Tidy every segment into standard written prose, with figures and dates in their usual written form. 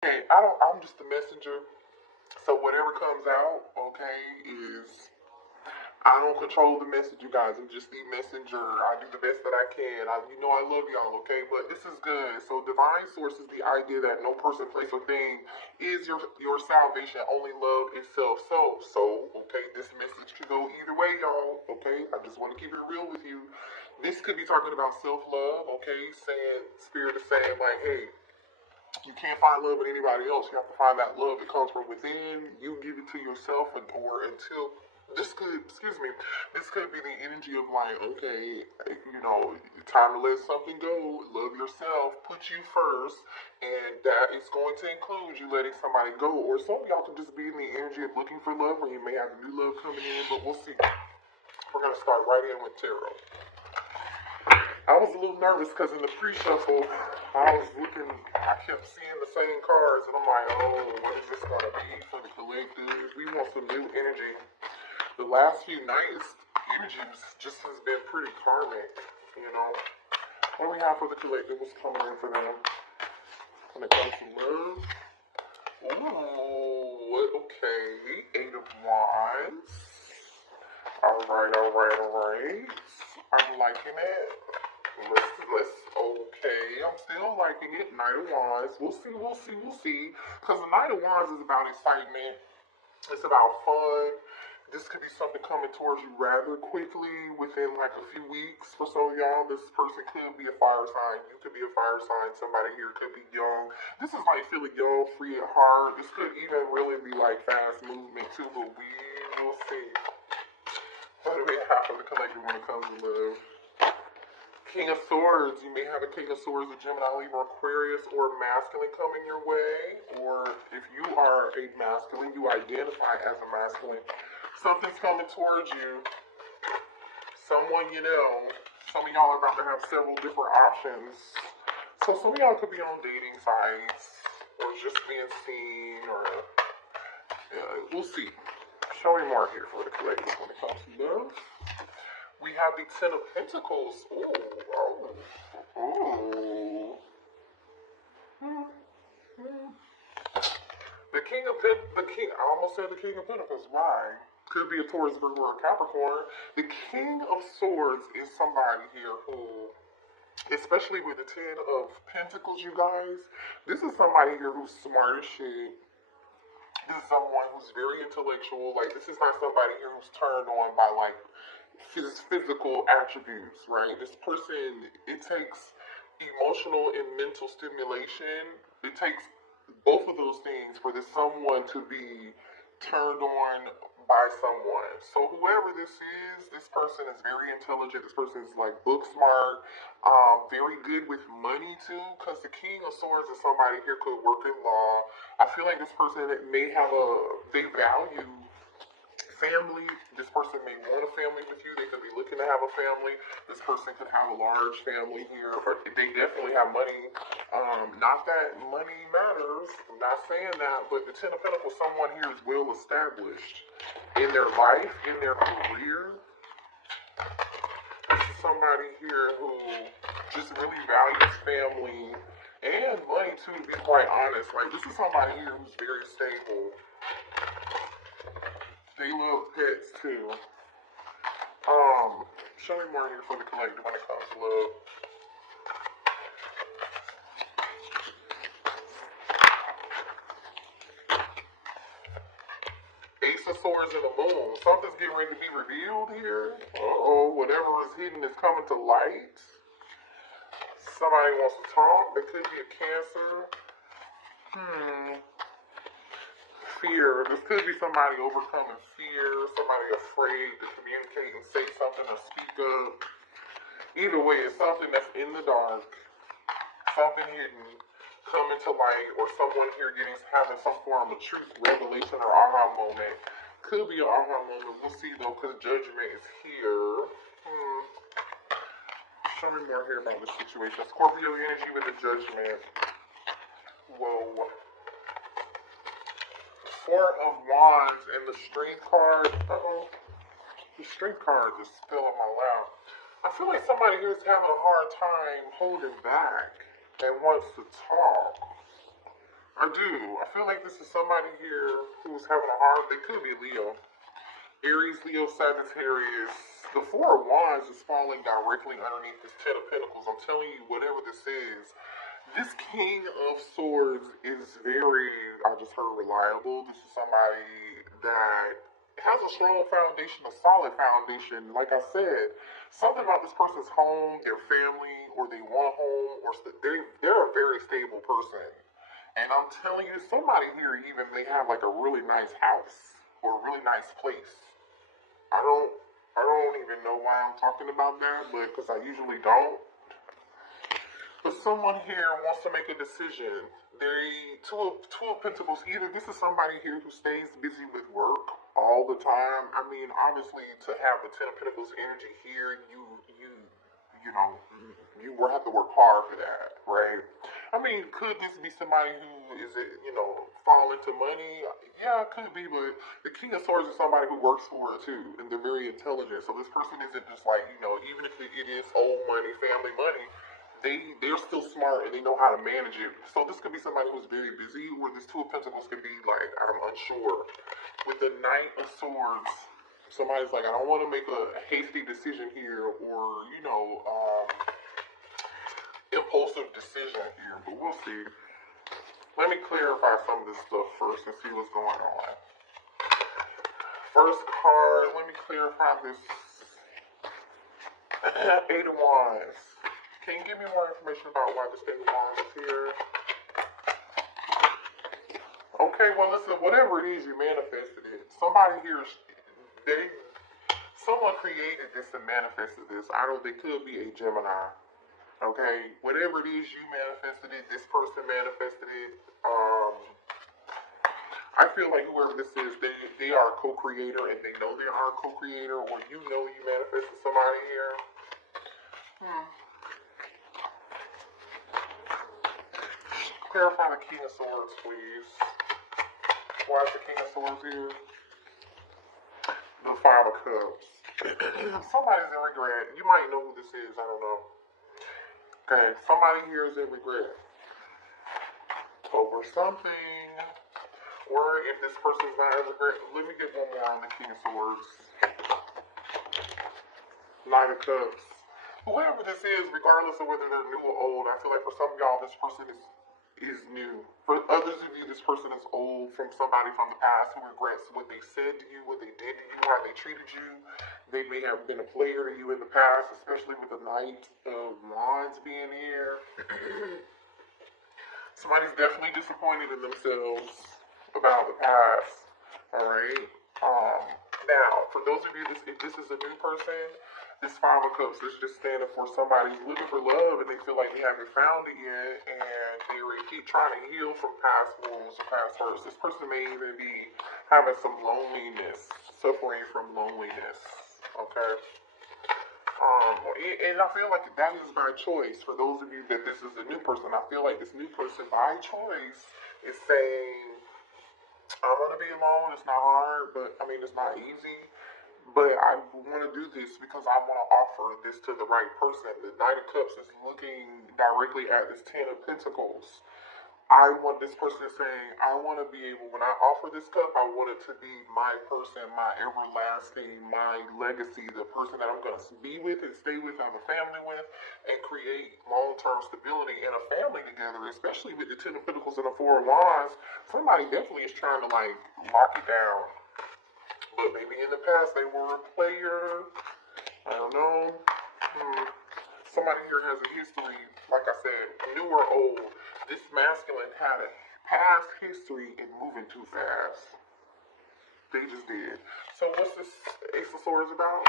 Hey, I'm just the messenger. So whatever comes out, okay, is I don't control the message, you guys. I'm just the messenger. I do the best that I can. I love y'all, okay? But this is good. So divine source is the idea that no person, place, or thing is your salvation. Only love itself. Okay, this message could go either way, y'all. Okay, I just want to keep it real with you. This could be talking about self-love, okay? Saying spirit is saying like, hey, you can't find love in anybody else. You have to find that love that comes from within. You give it to yourself, or until this could be the energy of like, okay, time to let something go. Love yourself. Put you first, and that is going to include you letting somebody go. Or some of y'all could just be in the energy of looking for love, where you may have new love coming in. But we'll see. We're gonna start right in with tarot. I was a little nervous because in the pre-shuffle, I kept seeing the same cards, and I'm like, oh, what is this going to be for the collective? We want some new energy. The last few nights, energies just has been pretty karmic, you know. What do we have for the collective? What's coming in for them? When it comes to love? Ooh, okay. Eight of Wands. Alright. I'm liking it. Okay, I'm still liking it. Knight of Wands. We'll see. Because the Knight of Wands is about excitement. It's about fun. This could be something coming towards you rather quickly within like a few weeks for some of y'all. This person could be a fire sign. You could be a fire sign. Somebody here could be young. This is like feeling young, free at heart. This could even really be like fast movement too, but we will see. What do we have for the collective when it comes to love? King of Swords. You may have a King of Swords, a Gemini, Libra, Aquarius, or masculine coming your way. Or if you are a masculine, you identify as a masculine. Something's coming towards you. Someone, some of y'all are about to have several different options. So some of y'all could be on dating sites, or just being seen, or we'll see. Show me more here for the collective when it comes to love. We have the Ten of Pentacles. Ooh. I almost said the King of Pentacles. Why? Could be a Taurus, Virgo, or a Capricorn. The King of Swords is somebody here who, especially with the Ten of Pentacles, you guys, this is somebody here who's smart as shit. This is someone who's very intellectual. Like, this is not somebody here who's turned on by, like, his physical attributes, right? This person, it takes emotional and mental stimulation. It takes both of those things for this someone to be turned on by someone. So whoever this is, this person is very intelligent. This person is like book smart, very good with money too, because the King of Swords is somebody here could work in law. I feel like this person may have they value family. This person may want a family with you. They could be looking to have a family. This person could have a large family here, or they definitely have money. Not that money matters. I'm not saying that, but the Ten of Pentacles, someone here is well established in their life, in their career. This is somebody here who just really values family and money too, to be quite honest. Like, this is somebody here who's very stable. They love pets too. Show me more here for the collective when it comes to love. Ace of Swords and the Moon. Something's getting ready to be revealed here. Whatever is hidden is coming to light. Somebody wants to talk. There could be a Cancer. Fear. This could be somebody overcoming fear, somebody afraid to communicate and say something or speak up. Either way, it's something that's in the dark, something hidden, coming to light, or someone here having some form of truth, revelation, or aha moment. Could be an aha moment. We'll see though, because judgment is here. Show me more here about this situation. Scorpio energy with the judgment. Whoa. Four of Wands and the Strength card. The Strength card just fell on my lap. I feel like somebody here is having a hard time holding back and wants to talk. I do. I feel like this is somebody here who's having a hard, they could be Leo. Aries, Leo, Sagittarius. The Four of Wands is falling directly underneath this Ten of Pentacles. I'm telling you, whatever this is, this King of Swords is very, I just heard, reliable. This is somebody that has a strong foundation, a solid foundation. Like I said, something about this person's home, their family, or they want a home, or they're a very stable person. And I'm telling you, somebody here even may have like a really nice house or a really nice place. I don't even know why I'm talking about that, but because I usually don't. But someone here wants to make a decision. Two of Pentacles. Either this is somebody here who stays busy with work all the time. I mean, obviously, to have the Ten of Pentacles energy here, you will have to work hard for that, right? I mean, could this be somebody who is, fall into money? Yeah, it could be, but the King of Swords is somebody who works for it too, and they're very intelligent. So this person isn't just like, even if it is old money, family money, they're still smart and they know how to manage it. So this could be somebody who's very busy, or this Two of Pentacles could be like, I'm unsure. With the Knight of Swords, somebody's like, I don't want to make a hasty decision here, or, impulsive decision here, but we'll see. Let me clarify some of this stuff first and see what's going on. First card, let me clarify this. Eight of Wands. Can you give me more information about why this Eight of Wands is here? Okay, well listen, whatever it is, you manifested it. Somebody here, someone created this and manifested this. They could be a Gemini. Okay, whatever it is, you manifested it, this person manifested it. I feel like whoever this is, they are a co-creator, and they know they are a co-creator, or you manifested somebody here. Clarify the King of Swords, please. Why is the King of Swords here? The Five of Cups. Somebody's in regret. You might know who this is, I don't know. Okay, somebody here is in regret over something, or if this person's not in regret, let me get one more on the King of Swords. Nine of Cups. Whoever this is, regardless of whether they're new or old, I feel like for some of y'all, this person is new. For others of you, this person is old, from somebody from the past who regrets what they said to you, what they did to you, how they treated you. They may have been a player to you in the past, especially with the Knight of Wands being here. Somebody's definitely disappointed in themselves about the past. Alright? Now, for those of you, if this is a new person, this Five of Cups is just standing for somebody who's looking for love and they feel like they haven't found it yet, and they keep trying to heal from past wounds or past hurts. This person may even be having some loneliness, suffering from loneliness. Okay? And I feel like that is by choice. For those of you that this is a new person, I feel like this new person by choice is saying, I'm going to be alone. It's not hard, but it's not easy. But I want to do this because I want to offer this to the right person. The Knight of Cups is looking directly at this Ten of Pentacles. This person is saying, I want to be able, when I offer this cup, I want it to be my person, my everlasting, my legacy, the person that I'm going to be with and stay with, have a family with, and create long-term stability and a family together, especially with the Ten of Pentacles and the Four of Wands. Somebody definitely is trying to, lock it down. But maybe in the past they were a player. I don't know. Somebody here has a history, like I said, new or old. This masculine had a past history in moving too fast. They just did. So what's this Ace of Swords about?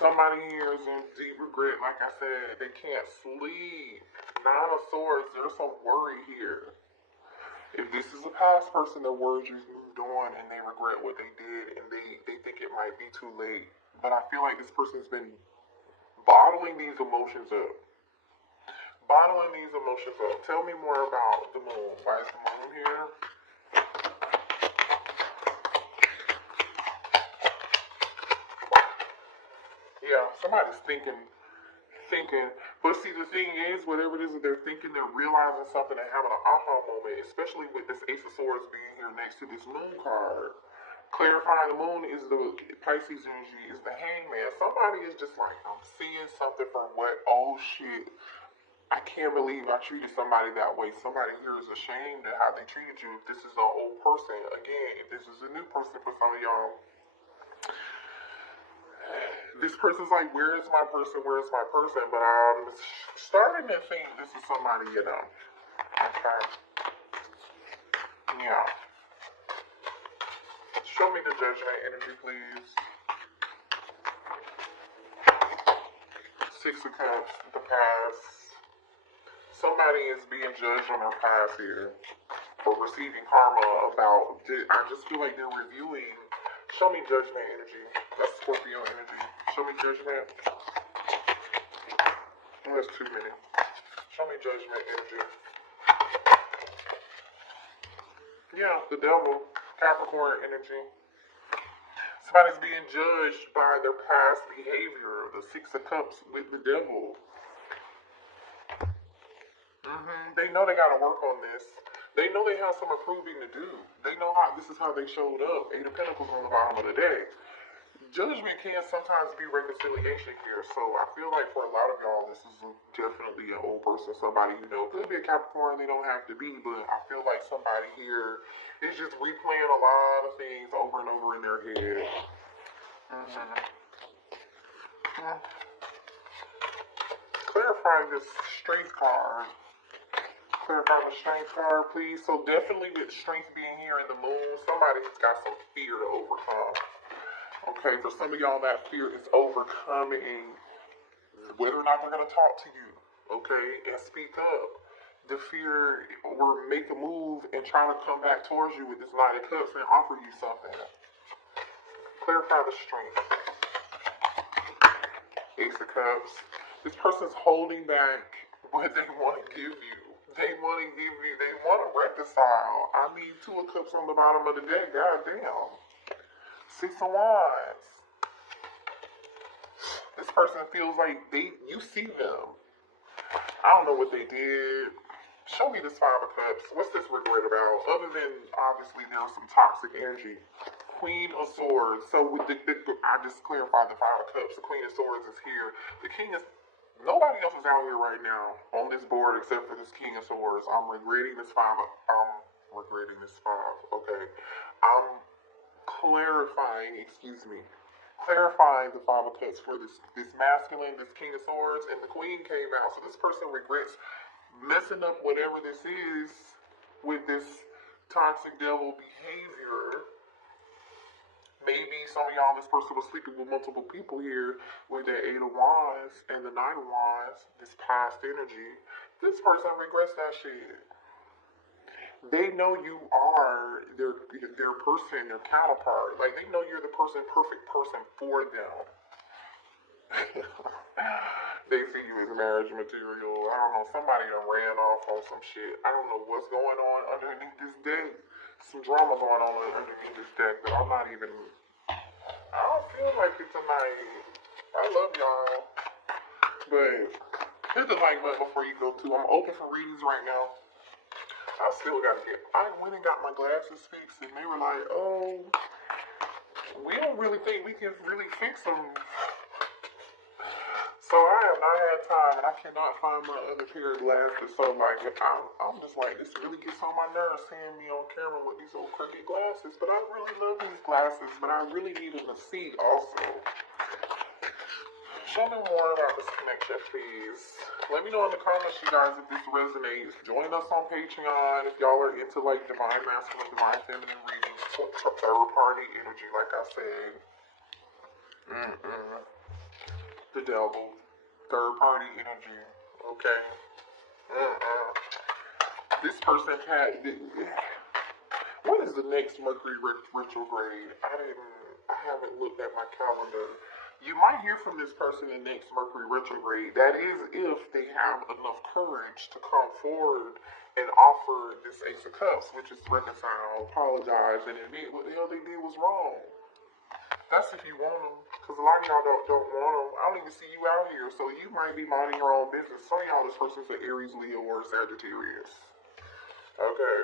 Somebody here is in deep regret, like I said. They can't sleep. Nine of Swords, there's some worry here. If this is a past person, their words just moved on and they regret what they did and they think it might be too late. But I feel like this person's been bottling these emotions up. Tell me more about the moon. Why is the moon here? Yeah, somebody's thinking thinking. But see, the thing is, whatever it is that they're thinking, they're realizing something and having an aha moment, especially with this Ace of Swords being here next to this moon card. Clarifying the moon is the Pisces energy, is the hangman. Somebody is just like, I'm seeing something from what, oh shit, I can't believe I treated somebody that way. Somebody here is ashamed of how they treated you. If this is an old person, again, if this is a new person for some of y'all, this person's like, where is my person? Where is my person? But I'm starting to think this is somebody, you know. Okay. Yeah. Show me the judgment energy, please. Six of Cups, the past. Somebody is being judged on their past here for receiving karma about, I just feel like they're reviewing. Show me judgment energy. That's Scorpio energy. Show me judgment. Oh, that's too many. Show me judgment energy. Yeah, the devil. Capricorn energy. Somebody's being judged by their past behavior. The Six of Cups with the devil. They know they gotta work on this. They know they have some improving to do. They know how this is how they showed up. Eight of Pentacles on the bottom of the deck. Judgment can sometimes be reconciliation here. So I feel like for a lot of y'all, this is definitely an old person, somebody you know. Could be a Capricorn, they don't have to be, but I feel like somebody here is just replaying a lot of things over and over in their head. Clarifying this strength card. Clarify the strength card, please. So definitely with strength being here in the moon, somebody's got some fear to overcome. Okay, for some of y'all, that fear is overcoming whether or not they're going to talk to you, okay, and speak up. The fear or make a move and try to come back towards you with this Knight of Cups and offer you something. Clarify the strength. Ace of Cups. This person's holding back what they want to give you. They want to reconcile. I mean, Two of Cups on the bottom of the deck, goddamn. Six of Wands. This person feels like you see them. I don't know what they did. Show me this Five of Cups. What's this regret about? Other than, obviously, there's some toxic energy. Queen of Swords. So, with I just clarified the Five of Cups. The Queen of Swords is here. The King is... Nobody else is out here right now on this board except for this King of Swords. I'm regretting this five. Okay. I'm clarifying the Five of Cups for this masculine, this King of Swords, and the Queen came out. So this person regrets messing up whatever this is with this toxic devil behavior. Maybe some of y'all, this person was sleeping with multiple people here with the Eight of Wands and the Nine of Wands, this past energy. This person regrets that shit. They know you are their person, their counterpart. Like, they know you're the perfect person for them. They see you as marriage material. I don't know, somebody done ran off on some shit. I don't know what's going on underneath this deck. Some drama going on underneath this deck that I'm not even... I don't feel like it tonight. I love y'all. But hit the like button before you go too. I'm open for readings right now. I still gotta I went and got my glasses fixed and they were like, oh, we don't really think we can really fix them. So I have not had time and I cannot find my other pair of glasses. So like, I'm just like, this really gets on my nerves seeing me on camera with these old crooked glasses. But I really love these glasses, but I really need them to see also. Show me more about this connection, please. Let me know in the comments, you guys, if this resonates. Join us on Patreon if y'all are into like divine masculine, divine feminine readings, third party energy, like I said. The devil. Third party energy. Okay. This person had... What is the next Mercury retrograde? I haven't looked at my calendar. You might hear from this person in next Mercury retrograde. That is if they have enough courage to come forward and offer this Ace of Cups, which is reconcile, apologize, and admit what the hell they did was wrong. That's if you want them, because a lot of y'all don't want them. I don't even see you out here, so you might be minding your own business. Some of y'all, this person's an Aries, Leo, or Sagittarius. Okay.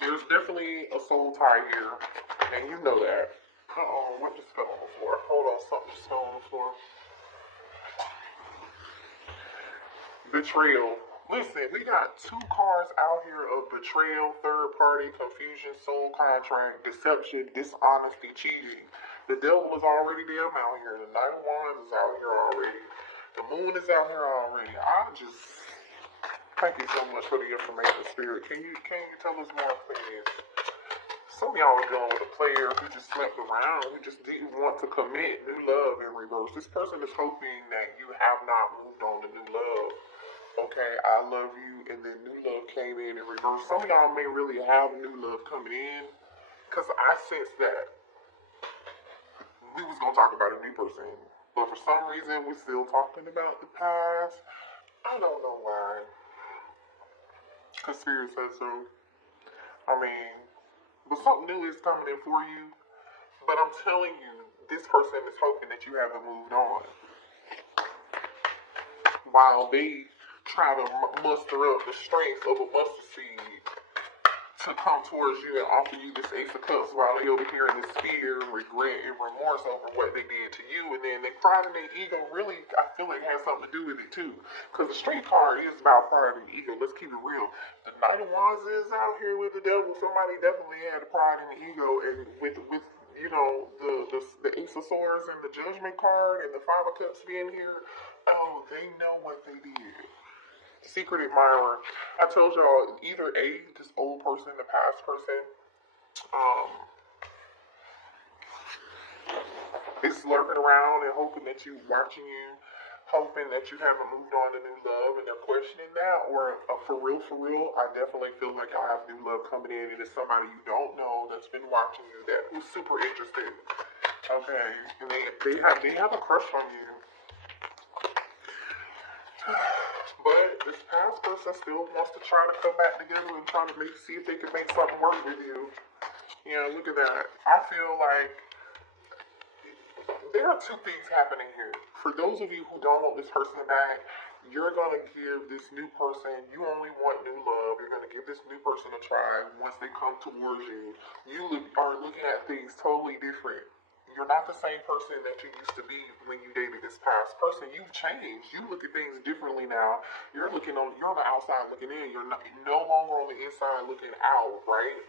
There's definitely a soul tie here, and you know that. Uh-oh, what just fell on the floor? Hold on, something just fell on the floor. Betrayal. Listen, we got two cards out here of betrayal, third party, confusion, soul contract, deception, dishonesty, cheating. The devil is already damn out here. The Knight of Wands is out here already. The moon is out here already. Thank you so much for the information, Spirit. Can you tell us more, please? Some of y'all are dealing with a player who just slept around, who just didn't want to commit new love in reverse. This person is hoping that you have not moved on to new love. Okay, I love you, and then new love came in reverse. Some of y'all may really have new love coming in, because I sense that we was going to talk about a new person, but for some reason we're still talking about the past. I don't know why, because Spirit says so. I mean, but something new is coming in for you, but I'm telling you, this person is hoping that you haven't moved on, while they try to muster up the strength of a mustard seed to come towards you and offer you this Ace of Cups while they over here in this fear, regret, and remorse over what they did to you. And then they pride in their ego really, I feel like, has something to do with it too. Because the Strength card is about pride and ego. Let's keep it real. The Knight of Wands is out here with the devil. Somebody definitely had a pride in the ego. And with you know, the Ace of Swords and the Judgment card and the Five of Cups being here, oh, they know what they did. Secret admirer. I told y'all, either A, this old person, the past person, is lurking around and hoping that you, watching you, hoping that you haven't moved on to new love, and they're questioning that. Or for real, I definitely feel like I have new love coming in, and it's somebody you don't know that's been watching you, that who's super interested. Okay, and they have a crush on you. But this past person still wants to try to come back together and try to see if they can make something work with you. You know, look at that. I feel like there are two things happening here. For those of you who don't want this person back, you're going to give this new person, you only want new love, you're going to give this new person a try. Once they come towards you, you are looking at things totally different. You're not the same person that you used to be when you dated this past person. You've changed. You look at things differently now. You're on the outside looking in. You're no longer on the inside looking out, right?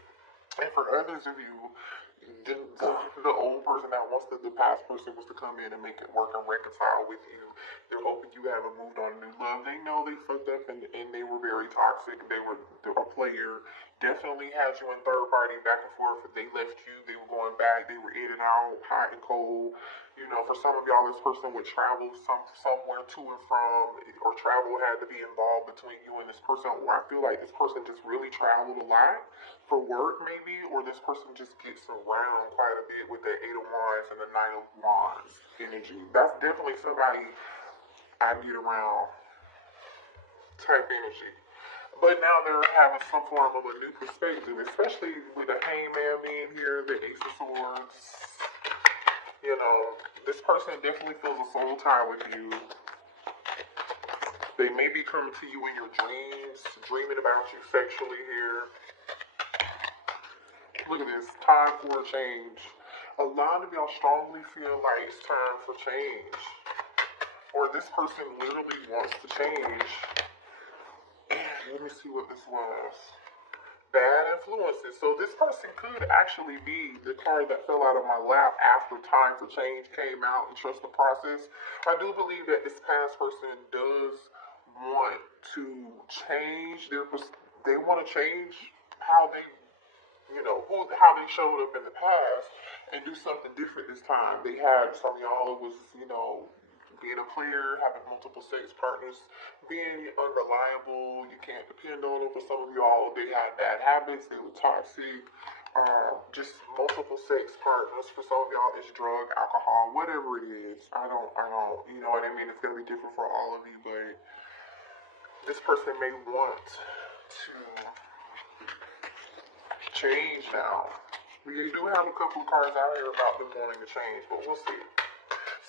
And for others of you, the old person that wants the past person was to come in and make it work and reconcile with you. They're hoping you haven't moved on to new love. They know they fucked up and they were very toxic. They were a player. Definitely had you in third party back and forth. They left you. They were going back. They were in and out, hot and cold. You know, for some of y'all, this person would travel somewhere to and from, or travel had to be involved between you and this person. Or I feel like this person just really traveled a lot for work, maybe, or this person just gets around quite a bit with the Eight of Wands and the Nine of Wands energy. That's definitely somebody I get around type energy. But now they're having some form of a new perspective, especially with the Hangman being here, the Ace of Swords. You know, this person definitely feels a soul tie with you. They may be coming to you in your dreams, dreaming about you sexually here. Look at this, time for a change. A lot of y'all strongly feel like it's time for change. Or this person literally wants to change. Let me see what this was. Bad influences. So this person could actually be the card that fell out of my lap after time for change came out and trust the process. I do believe that this past person does want to change they want to change how they, you know, how they showed up in the past and do something different this time. They had, some of y'all, it was, you know, being a player, having multiple sex partners, being unreliable, you can't depend on them. For some of y'all, they had bad habits, they were toxic, just multiple sex partners. For some of y'all, it's drug, alcohol, whatever it is. I don't, you know what I mean? It's going to be different for all of you, but this person may want to change now. We do have a couple of cards out here about them wanting to change, but we'll see.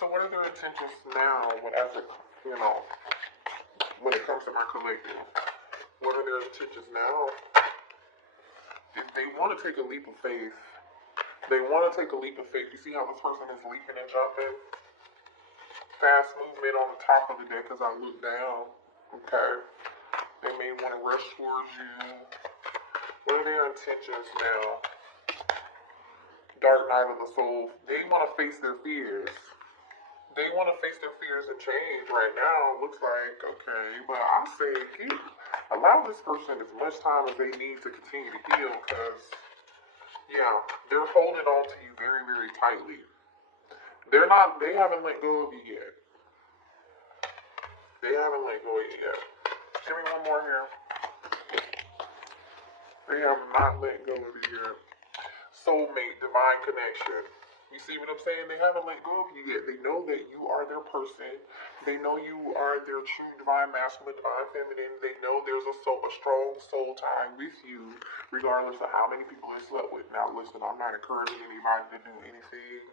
So what are their intentions now when when it comes to my collective? What are their intentions now? If they want to take a leap of faith, they want to take a leap of faith. You see how this person is leaping and jumping? Fast movement on the top of the deck as I look down. Okay. They may want to rush towards you. What are their intentions now? Dark night of the soul. They want to face their fears. They want to face their fears and change right now. Looks like, okay. But I say, allow this person as much time as they need to continue to heal, because, yeah, they're holding on to you very, very tightly. They haven't let go of you yet. They haven't let go of you yet. Give me one more here. They have not let go of you yet. Soulmate, divine connection. You see what I'm saying? They haven't let go of you yet. They know that you are their person. They know you are their true divine masculine, divine feminine. They know there's a strong soul tie with you, regardless of how many people they slept with. Now, listen, I'm not encouraging anybody to do anything.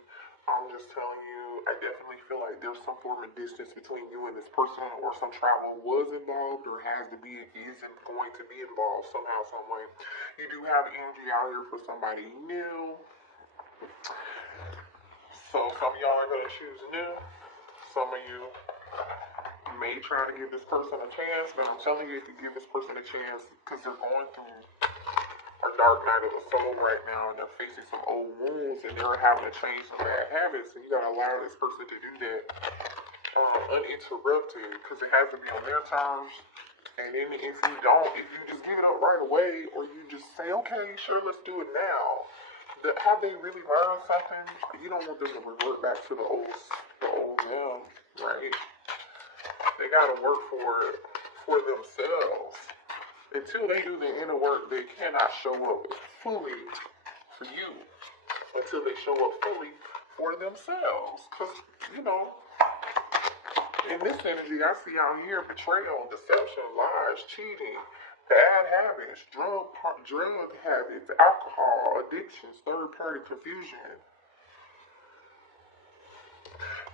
I'm just telling you, I definitely feel like there's some form of distance between you and this person, or some travel was involved, or has to be, isn't going to be involved somehow, some way. You do have energy out here for somebody new. So some of y'all are going to choose new. Some of you may try to give this person a chance, but I'm telling you to give this person a chance, because they're going through a dark night of the soul right now, and they're facing some old wounds, and they're having to change some bad habits, and you gotta allow this person to do that uninterrupted, because it has to be on their terms. And then if you just give it up right away, or you just say, okay, sure, let's do it now, have they really learned something? You don't want them to revert back to the old them, right? They gotta work for themselves. Until they do the inner work, they cannot show up fully for you. Until they show up fully for themselves. Because, in this energy, I see out here betrayal, deception, lies, cheating, bad habits, drug habits, alcohol, addictions, third-party confusion.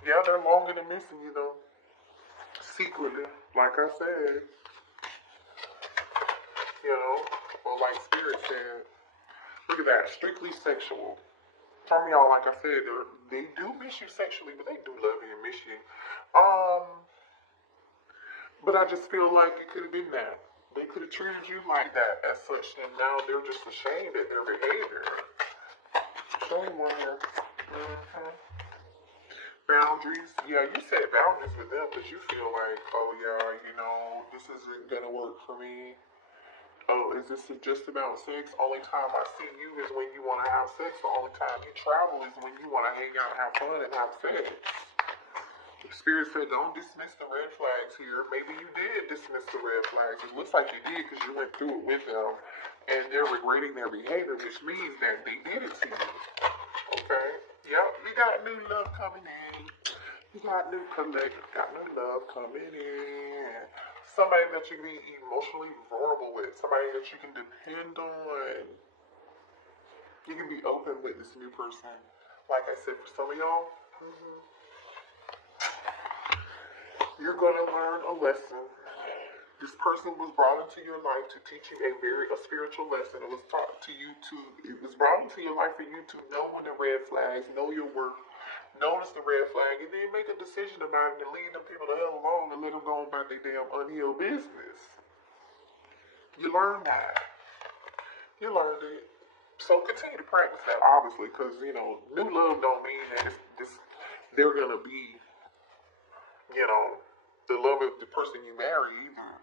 Yeah, they're longing and missing you, though. Secretly, like I said. Or like Spirit said, look at that, strictly sexual. Some of y'all, like I said, they do miss you sexually, but they do love you and miss you. But I just feel like it could have been that. They could have treated you like that as such, and now they're just ashamed at their behavior. Show me one here. Boundaries. Yeah, you said boundaries with them because you feel like, oh yeah, this isn't gonna work for me. Oh, is this just about sex? Only time I see you is when you want to have sex. The only time you travel is when you want to hang out and have fun and have sex. Spirit said, don't dismiss the red flags here. Maybe you did dismiss the red flags. It looks like you did because you went through it with them. And they're regretting their behavior, which means that they did it to you. Okay? Yep, you got new love coming in. You got new love coming in. Somebody that you can be emotionally vulnerable with. Somebody that you can depend on. You can be open with this new person. Like I said, for some of y'all, you're going to learn a lesson. This person was brought into your life to teach you a spiritual lesson. It was taught to you it was brought into your life for you to know when the red flags, know your worth, notice the red flag, and then make a decision about it and leave them people the hell alone and let them go about their damn unhealed business. You learned that. You learned it. So continue to practice that, obviously, because, new love don't mean that they're going to be, the love of the person you marry either.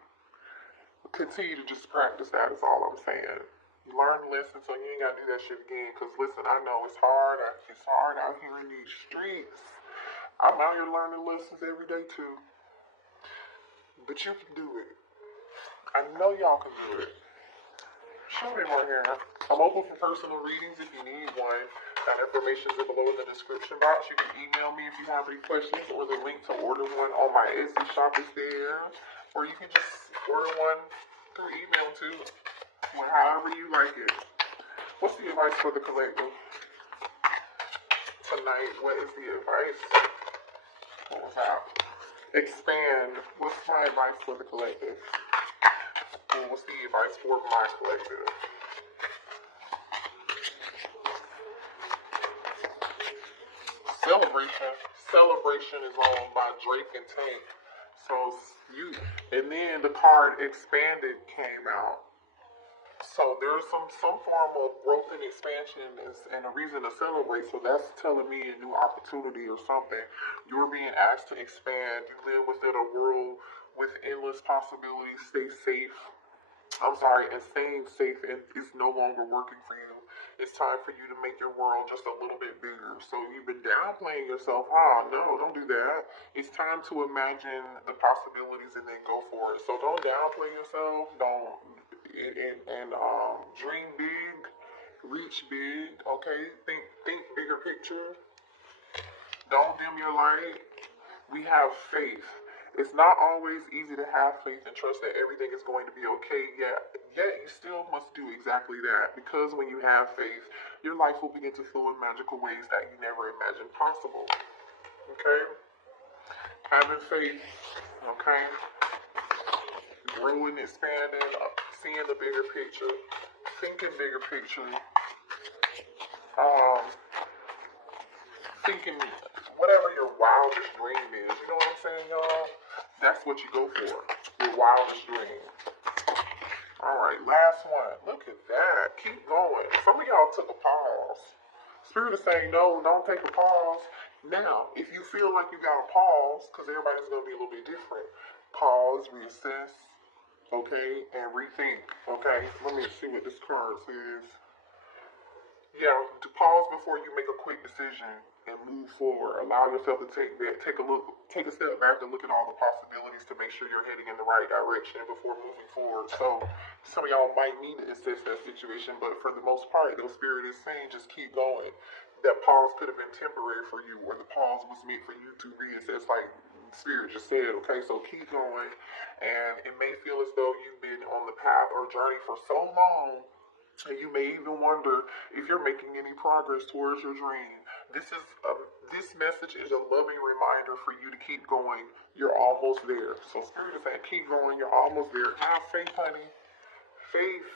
Continue to just practice that is all I'm saying. You learn the lesson so you ain't got to do that shit again. Because listen, I know it's hard. It's hard out here in these streets. I'm out here learning lessons every day too. But you can do it. I know y'all can do it. Show me one here. I'm open for personal readings if you need one. That information is below in the description box. You can email me if you have any questions, or the link to order one on my Etsy shop is there. Or you can just order one through email too. However you like it. What's the advice for the collective tonight? What is the advice? What was that? Expand. What's my advice for the collective? What's the advice for my collective? Celebration. Celebration is on by Drake and Tank. So and then the card Expanded came out. So there's some form of growth and expansion and a reason to celebrate. So that's telling me a new opportunity or something. You're being asked to expand. You live within a world with endless possibilities. Stay safe. And staying safe is no longer working for you. It's time for you to make your world just a little bit bigger. So you've been downplaying yourself. Oh, no, don't do that. It's time to imagine the possibilities and then go for it. So don't downplay yourself. Don't, dream big, reach big, okay? Think bigger picture. Don't dim your light. We have faith. It's not always easy to have faith and trust that everything is going to be okay, yet you still must do exactly that. Because when you have faith, your life will begin to flow in magical ways that you never imagined possible. Okay? Having faith, okay? Growing, expanding, seeing the bigger picture, thinking bigger picture, thinking whatever your wildest dream is, you know what I'm saying, y'all? That's what you go for, your wildest dream. Alright, last one. Look at that. Keep going. Some of y'all took a pause. Spirit is saying, no, don't take a pause. Now, if you feel like you got to pause, because everybody's going to be a little bit different, pause, reassess, okay, and rethink, okay? Let me see what this card says. Yeah, to pause before you make a quick decision and move forward. Allow yourself to take a step back and look at all the possibilities to make sure you're heading in the right direction before moving forward. So some of y'all might need to assess that situation, but for the most part, the Spirit is saying just keep going. That pause could have been temporary for you, or the pause was meant for you to reassess, like Spirit just said, okay? So keep going, and it may feel as though you've been on the path or journey for so long. And you may even wonder if you're making any progress towards your dream. This message is a loving reminder for you to keep going. You're almost there. So Spirit is saying, keep going. You're almost there. Have faith, honey. Faith.